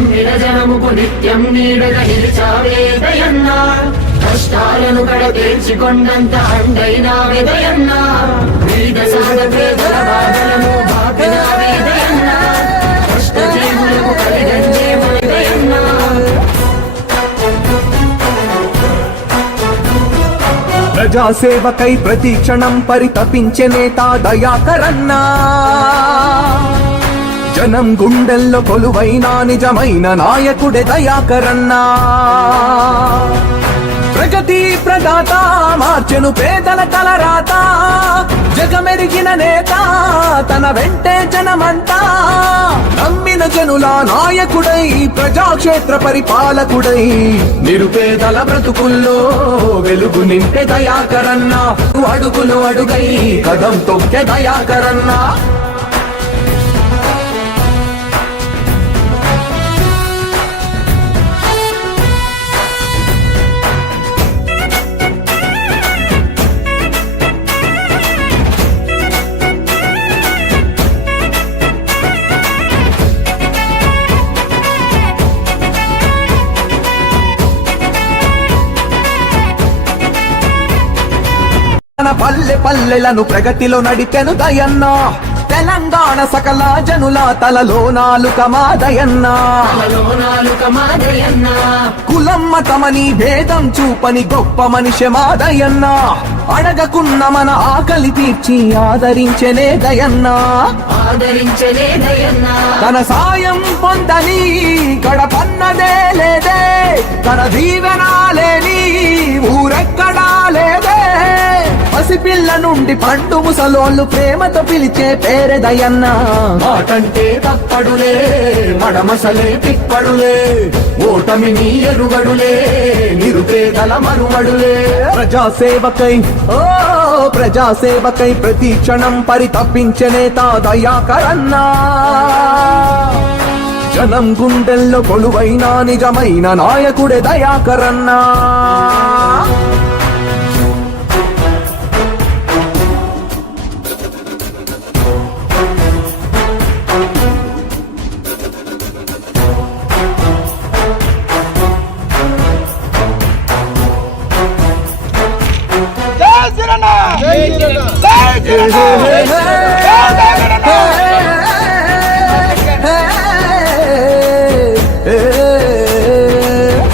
నమ్మిన జనముకు నిత్యం నీడగా నిలిచావే దయన్నా కష్టాలను కడతీర్చికొండంత అండైనావే దయన్నా వీద సాగవేదల బాధలను బాపినావే దయన్నా కష్టజీవులకు కలిగంజే దయన్నా ప్రజాసేవకై ప్రతి క్షణం పరితపించే నేత దయాకరన్నా జనం గుండెల్లో కొలువైన నిజమైన నాయకుడే దయాకరన్నా ప్రగతి ప్రదాత మార్చెను పేదల తలరాత జగమెరిగిన నేత తన వెంటే జనమంతా నమ్మిన జనుల నాయకుడై ప్రజాక్షేత్ర పరిపాలకుడై నిరుపేదల బ్రతుకుల్లో వెలుగు నింపే దయాకరన్నా అడుగులు అడుగై కదం తొక్కే దయాకరన్నా పల్లె పల్లెలను ప్రగతిలో నడిపెను దయన్నా తెలంగాణ సకల జనుల తలలో నాలుక మాదయన్నా కులం మతమని భేదం చూపని గొప్ప మనిషి మాదయన్నా అడగకున్న మన ఆకలి తీర్చి ఆదరించనే దయన్నా తన సాయం పొందని గడపన్నదే లేదే తన దీవెనాలేని ఊరెక్కడా లేదే పసిపిల్ల నుండి పండు ముసలోళ్ళు ప్రేమతో పిలిచే పేరే దయన్నా మాటంటే తప్పడులే మడమసలే తిప్పడులే ఓటమిని ఎరుగడులే నిరుపేదల మరువడులే ప్రజాసేవకై ప్రతి క్షణం పరితపించే నేత దయాకరన్నా జనం గుండెల్లో కొలువైన నిజమైన నాయకుడే దయాకరన్నా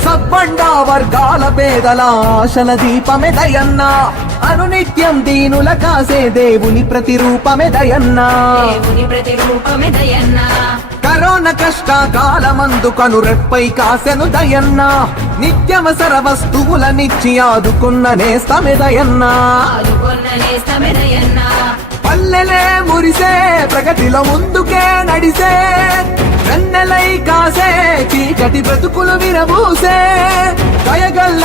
సబ్బండా వర్గాల పేదల ఆశల దీపమే దయన్నా అనునిత్యం దీనుల కాసే దేవుని ప్రతిరూపమే దయన్నా కరోనా కష్ట కాలమందు కనురెప్పై కాసెను దయన్నా నిత్యవసర వస్తువులనిచ్చి ఆదుకున్న నేస్తమే దయన్నా పల్లెలే మురిసే ప్రగతిలో ముందుకే నడిసే వెన్నెలై కాసే చీకటి బ్రతుకులు విరబూసే దయగల్ల